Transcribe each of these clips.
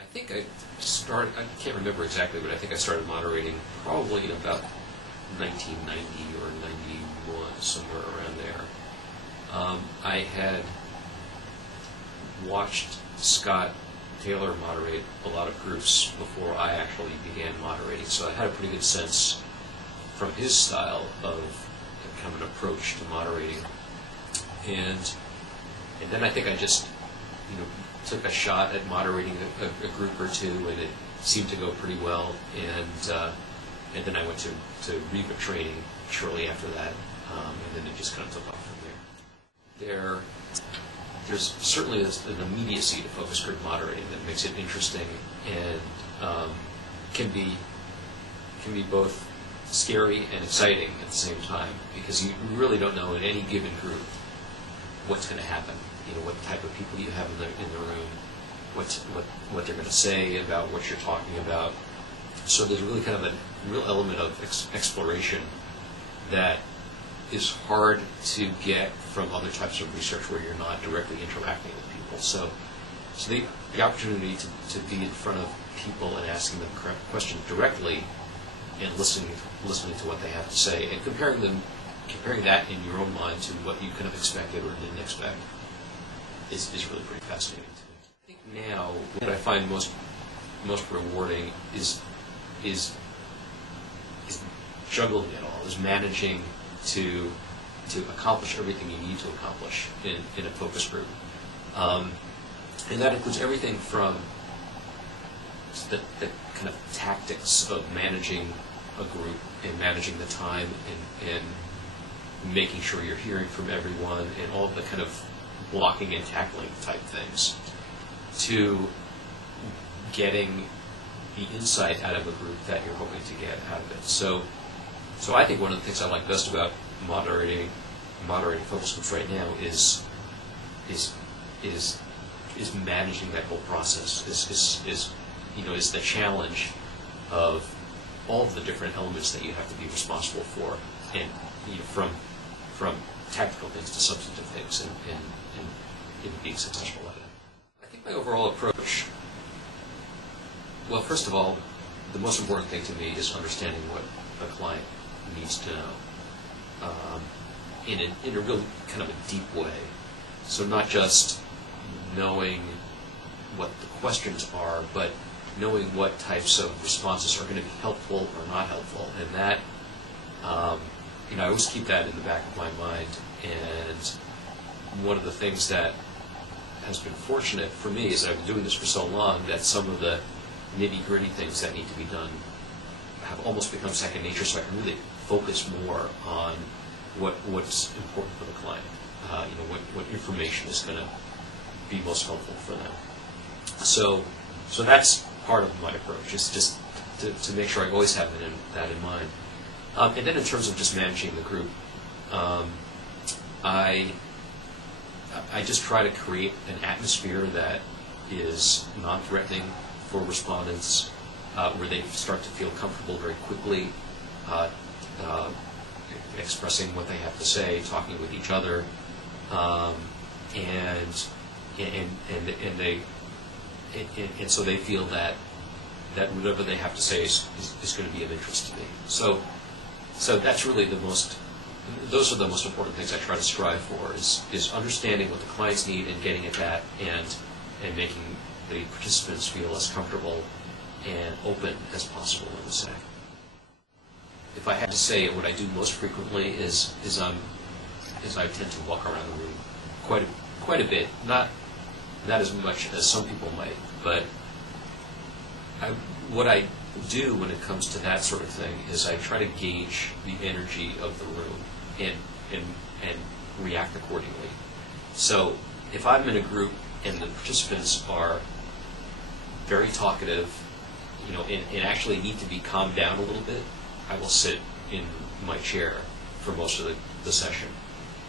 I think I can't remember exactly, but I think I started moderating probably in about 1990 or 91, somewhere around there. I had watched Scott Taylor moderate a lot of groups before I actually began moderating, so I had a pretty good sense from his style of kind of an approach to moderating. And then I think I just, took a shot at moderating a group or two, and it seemed to go pretty well. And then I went to REBA training shortly after that, and then it just kind of took off from there. There's certainly an immediacy to focus group moderating that makes it interesting and can be both scary and exciting at the same time, because you really don't know in any given group what's going to happen. What type of people you have in the room, what they're going to say about what you're talking about. So there's really kind of a real element of exploration that is hard to get from other types of research where you're not directly interacting with people. So the opportunity to be in front of people and asking them questions directly and listening to what they have to say and comparing that in your own mind to what you kind of expected or didn't expect is really pretty fascinating to me. I think now what I find most rewarding is juggling it all, is managing to accomplish everything you need to accomplish in a focus group. And that includes everything from the kind of tactics of managing a group and managing the time and making sure you're hearing from everyone and all the kind of blocking and tackling type things, to getting the insight out of a group that you're hoping to get out of it. So I think one of the things I like best about moderating focus groups right now is managing that whole process. Is the challenge of all of the different elements that you have to be responsible for, and from tactical things to substantive things, and being successful at it. I think my overall approach, well, first of all, the most important thing to me is understanding what a client needs to know in a real kind of a deep way. So not just knowing what the questions are, but knowing what types of responses are going to be helpful or not helpful. And that, I always keep that in the back of my mind. And one of the things that has been fortunate for me is I've been doing this for so long that some of the nitty-gritty things that need to be done have almost become second nature, so I can really focus more on what's important for the client, what information is going to be most helpful for them. So that's part of my approach, is just to make sure I always have that in mind. And then in terms of just managing the group, I just try to create an atmosphere that is non-threatening for respondents, where they start to feel comfortable very quickly, expressing what they have to say, talking with each other, and so they feel that whatever they have to say is going to be of interest to me. So that's really those are the most important things I try to strive for, is understanding what the clients need and getting at that, and making the participants feel as comfortable and open as possible in the setting. If I had to say what I do most frequently is I tend to walk around the room quite a bit, not as much as some people might, but what I do when it comes to that sort of thing is I try to gauge the energy of the room and react accordingly. So if I'm in a group and the participants are very talkative, and actually need to be calmed down a little bit, I will sit in my chair for most of the session.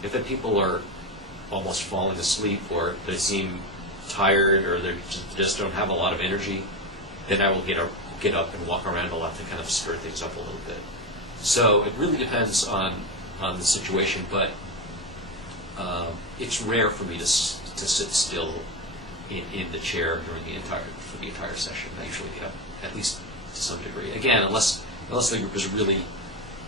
If the people are almost falling asleep, or they seem tired, or they just don't have a lot of energy, then I will get up and walk around a lot to kind of stir things up a little bit. So it really depends on the situation, but it's rare for me to sit still in the chair for the entire session. I usually get at least to some degree. Again, unless the group is really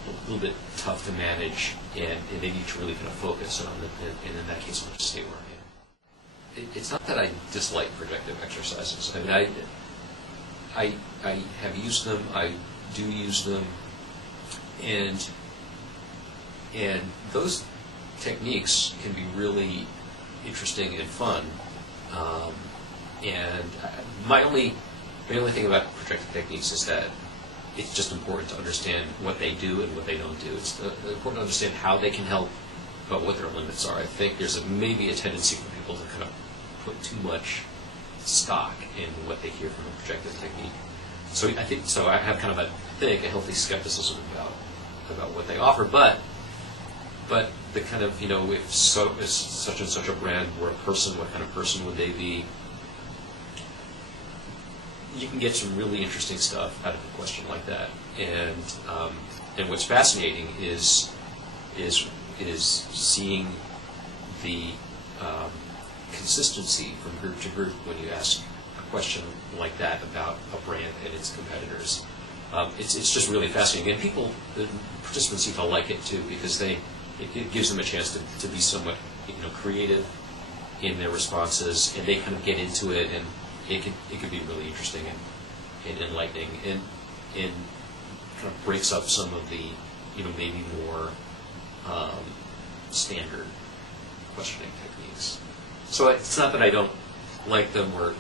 a little bit tough to manage and they need to really kind of focus on it, and in that case, I'll just stay where I am. It's not that I dislike projective exercises. I mean, I have used them. I do use them, and those techniques can be really interesting and fun. And my only thing about projective techniques is that it's just important to understand what they do and what they don't do. It's important to understand how they can help, but what their limits are. I think there's maybe a tendency for people to kind of put too much stock in what they hear from a projective technique. So I have kind of a healthy skepticism about what they offer, but the kind of, if such and such a brand were a person, what kind of person would they be? You can get some really interesting stuff out of a question like that, and what's fascinating is seeing the consistency from group to group when you ask a question like that about a brand and its competitors. It's just really fascinating, and the participants seem to like it too, because it gives them a chance to be somewhat creative in their responses, and they kind of get into it, and it could be really interesting and enlightening, and kind of breaks up some of the maybe more standard questioning techniques. So it's not that I don't like them or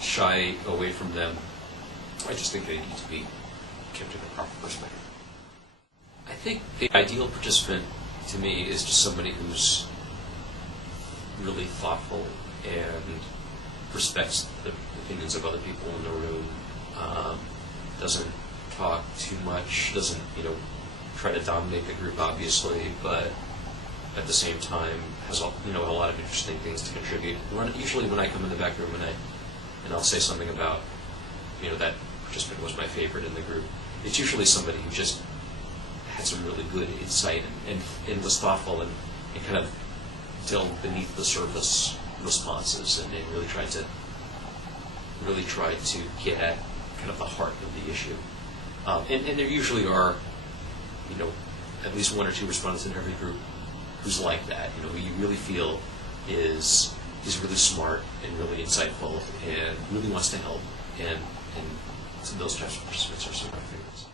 shy away from them. I just think they need to be kept in a proper perspective. I think the ideal participant to me is just somebody who's really thoughtful and respects the opinions of other people in the room, doesn't talk too much, doesn't try to dominate the group obviously, but at the same time has a lot of interesting things to contribute. Usually when I come in the back room and I'll say something about that participant was my favorite in the group, it's usually somebody who just had some really good insight and was thoughtful and kind of delved beneath the surface responses, and they really tried to get at kind of the heart of the issue. And there usually are, at least one or two respondents in every group who's like that. Who you really feel is really smart and really insightful and really wants to help. And those types of participants are some of my favorites.